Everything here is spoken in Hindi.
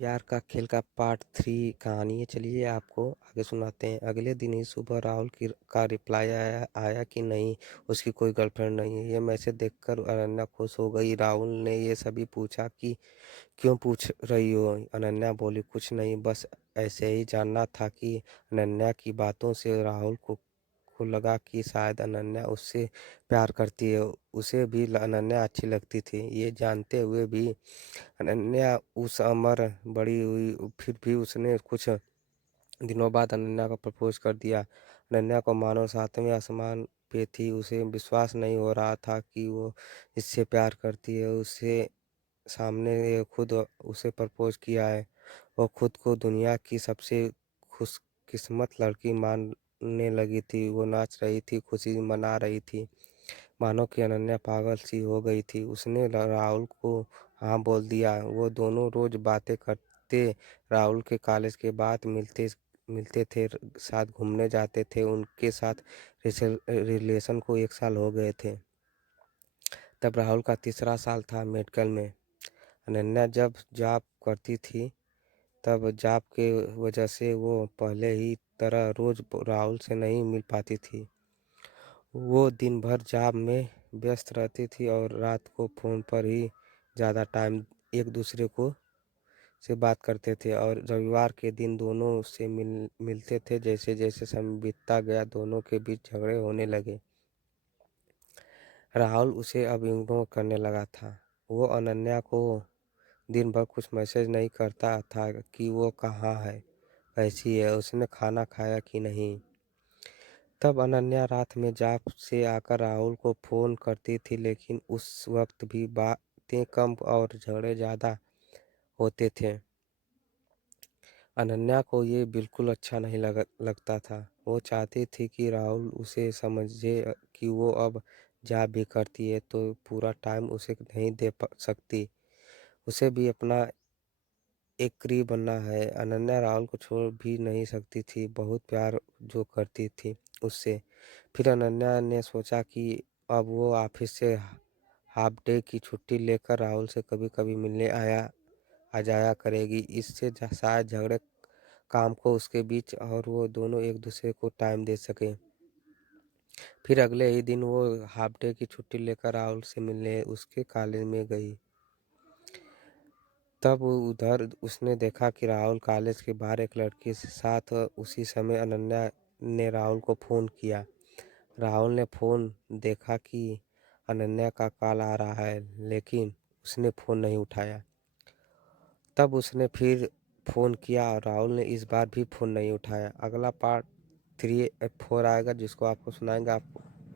प्यार का खेल का पार्ट 3 कहानी है। चलिए आपको आगे सुनाते हैं। अगले दिन ही सुबह राहुल का रिप्लाई आया आया कि नहीं, उसकी कोई गर्लफ्रेंड नहीं है। ये मैसेज देखकर अनन्या खुश हो गई। राहुल ने ये सभी पूछा कि क्यों पूछ रही हो। अनन्या बोली कुछ नहीं, बस ऐसे ही जानना था कि अनन्या की बातों से राहुल को लगा कि शायद अनन्या उससे प्यार करती है। उसे भी अनन्या अच्छी लगती थी। ये जानते हुए भी अनन्या उस अमर बड़ी हुई। फिर भी उसने कुछ दिनों बाद अनन्या को प्रपोज कर दिया। अनन्या को मानो सातवें आसमान पे थी। उसे विश्वास नहीं हो रहा था कि वो इससे प्यार करती है। उसे सामने ये खुद उसे प्रपोज किया है। वो खुद को दुनिया की सबसे खुशकिस्मत लड़की मानने लगी थी। वो नाच रही थी, खुशी मना रही थी, मानो कि अनन्या पागल सी हो गई थी। उसने राहुल को हाँ बोल दिया। वो दोनों रोज बातें करते, राहुल के कॉलेज के बाद मिलते मिलते थे, साथ घूमने जाते थे। उनके साथ रिलेशन को 1 साल हो गए थे। तब राहुल का तीसरा साल था मेडिकल में। अनन्या जब जॉब करती थी, तब जॉब के वजह से वो पहले ही तरह रोज राहुल से नहीं मिल पाती थी। वो दिन भर जॉब में व्यस्त रहती थी और रात को फ़ोन पर ही ज़्यादा टाइम एक दूसरे को से बात करते थे। और रविवार के दिन दोनों से मिलते थे। जैसे जैसे समय बीतता गया, दोनों के बीच झगड़े होने लगे। राहुल उसे अब इग्नोर करने लगा था। वो अनन्या को दिन भर कुछ मैसेज नहीं करता था कि वो कहाँ है, कैसी है, उसने खाना खाया कि नहीं। तब अनन्या रात में जॉब से आकर राहुल को फ़ोन करती थी, लेकिन उस वक्त भी बातें कम और झगड़े ज़्यादा होते थे। अनन्या को ये बिल्कुल अच्छा नहीं लगता था। वो चाहती थी कि राहुल उसे समझे कि वो अब जॉब भी करती है तो पूरा टाइम उसे नहीं दे सकती। उसे भी अपना एक करीब बनना है। अनन्या राहुल को छोड़ भी नहीं सकती थी, बहुत प्यार जो करती थी उससे। फिर अनन्या ने सोचा कि अब वो ऑफिस से हाफ डे की छुट्टी लेकर राहुल से कभी-कभी मिलने आ जाया करेगी। इससे शायद झगड़े काम को उसके बीच और वो दोनों एक दूसरे को टाइम दे सकें। फिर अगले ही दिन वो हाफ डे की छुट्टी लेकर राहुल से मिलने उसके कॉलेज में गई। तब उधर उसने देखा कि राहुल कॉलेज के बाहर एक लड़की के साथ। उसी समय अनन्या ने राहुल को फ़ोन किया। राहुल ने फ़ोन देखा कि अनन्या का कॉल आ रहा है, लेकिन उसने फ़ोन नहीं उठाया। तब उसने फिर फ़ोन किया और राहुल ने इस बार भी फ़ोन नहीं उठाया। अगला पार्ट 3 4 आएगा, जिसको आपको सुनाएंगे। आपको